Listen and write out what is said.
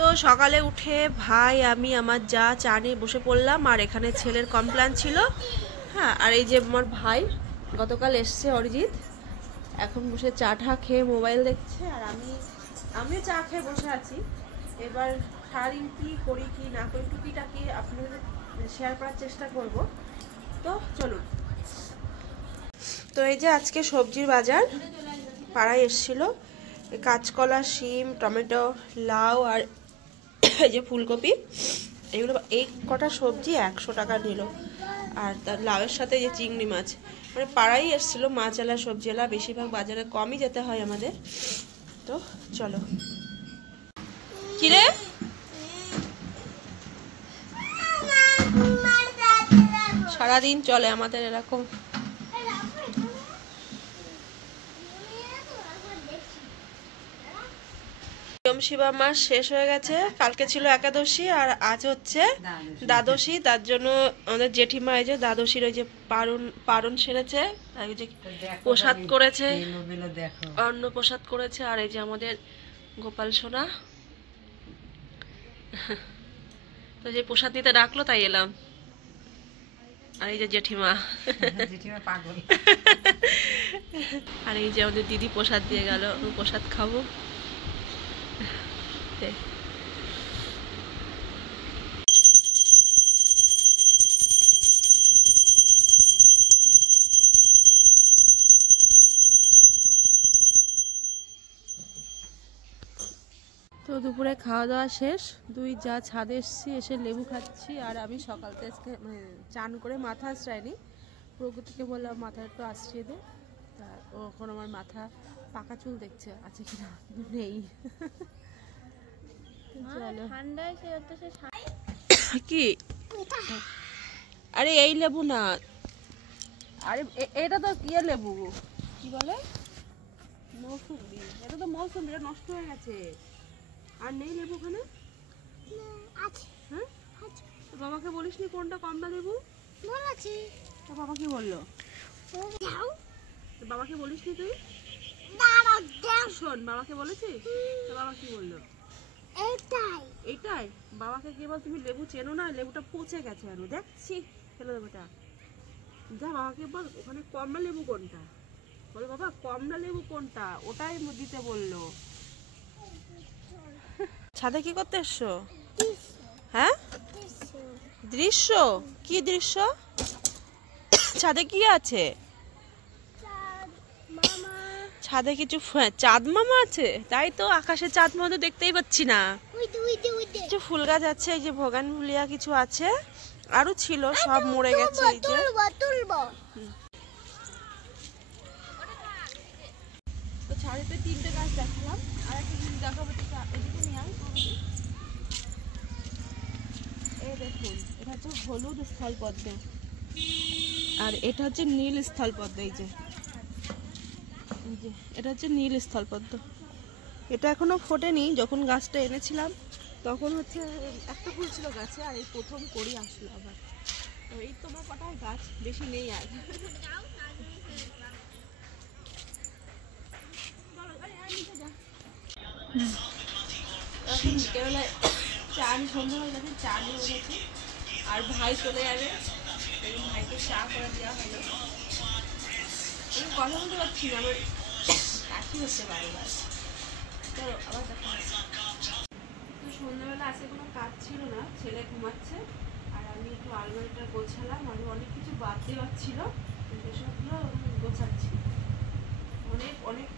তো সকালে উঠে ভাই আমি আমার যা চা নিয়ে বসে পড়লাম, আর এখানে ছেলের কমপ্লেন ছিল। হ্যাঁ, আর এই যে আমার ভাই গতকাল এসছে অরিজিৎ, এখন বসে চা টা খেয়ে মোবাইল দেখছে, আর আমিও চা খেয়ে বসে আছি। এবার সারাদিন কী করি কি না করি টুকিটাকি আপনাদের শেয়ার করার চেষ্টা করব। তো চলুন। তো এই যে আজকে সবজির বাজার পাড়ায় এসেছিল, কাঁচকলা, শিম, টমেটো, লাউ আর এই যে ফুলকপি, এগুলো এই কটা সবজি 100 টাকা নিল। আর তার লাউয়ের সাথে যে চিংড়ি মাছ, মানে পাড়াই এসেছিলো মাছওয়ালা সবজিওয়ালা, বেশিরভাগ বাজারে কমই যেতে হয় আমাদের। তো চলো। কিরে সারাদিন চলে আমাদের এরকম। শিবা মাস শেষ হয়ে গেছে, কালকে ছিল একাদশী আর আজ হচ্ছে দ্বাদশী। তার জন্য আমাদের জেঠিমা এই যে দ্বাদশীর ওই যে পারণ সেরেছে, ওই যে প্রসাদ করেছে, অন্ন প্রসাদ করেছে। আর এই যে আমাদের গোপাল সোনা, তো যে প্রসাদ নিতে ডাকলো তাই এলাম। আর এই যে জেঠিমা পাগল। আর এই যে আমাদের দিদি প্রসাদ দিয়ে গেল, প্রসাদ খাবো। তো দুপুরে খাওয়া দাওয়া শেষ, দুই যা ছাদে এসেছি, এসে লেবু খাচ্ছি। আর আমি সকাল থেকে মানে চান করে মাথা আশ্রায়নি, প্রকৃতিকে বললাম মাথা একটু আশ্রিয়ে দে। তা এখন আমার মাথা পাকা চুল দেখছে আছে কিনা, নেই। কি আরে এই লেবু না, আরে এটা তো কি লেবু কি বলে, মৌসুমী। এটা তো মৌসুমী, এটা নষ্ট হয়ে গেছে, আর নেই লেবু ওখানে। হ্যাঁ, তো বাবাকে বলিসনি কোনটা কমলা লেবু? বলেছি। তো বাবা কি বললো? বাবাকে বলিসনি তুই? শোন, বাবাকে বলেছিস? তো বাবা কি বললো? এইটাই বাবাকে কি বল, তুমি লেবু চেনো না, লেবুটা পচে গেছে। আরো দেখছি ফেলে দেবো। যা বাবাকে বল ওখানে কমলা লেবু কোনটা, বলো বাবা কমলা লেবু কোনটা, ওটাই দিতে বললো। ছাদে কি করতে এসছো? হ্যাঁ, দৃশ্য? কি দৃশ্য? ছাদে কি আছে? ছাদে কিছু চাঁদ মামা আছে, তাই তো আকাশে চাঁদ মামা তো দেখতেই পাচ্ছি না। কিছু ফুল গাছ আছে, এই যে ভগানভুলিয়া কিছু আছে, আরো ছিল সব মরে গেছে। এই যে তো ছাদেতে 3টে গাছ দেখালাম, আর একটা জিনিস দেখাবো। এই দেখুন, এটা হচ্ছে হলুদ স্থলপদ্ম, আর এটা হচ্ছে নীল স্থলপদ্ম। এই যে এটা হচ্ছে নীল স্থলপদ্ম, এটা এখনো ফোটেনি। যখন গাছটা এনেছিলাম তখন হচ্ছে একটা ফুল ছিল গাছে, আর এই প্রথম করি আসলো আবার। তো এই তোমার কটায় গাছ, বেশি নেই আর। এখন বিকেলবেলায় চা সন্ধ্যা হয়ে গেছে, চা নিয়ে গেছি, আর ভাই চলে যাবে, ভাইকে চা করে দেওয়া হলো। আমি কথা বলতে পারছি না, আমার কাশি হচ্ছে বারবার। তো আবার দেখা তো সন্ধ্যাবেলা আজকে কোনো কাজ ছিল না, ছেলে ঘুমাচ্ছে, আর আমি একটু আলমারিটা গোছালাম। আমি অনেক কিছু বাদ দেওয়ার ছিল, সেসবগুলো গোছাচ্ছি। অনেক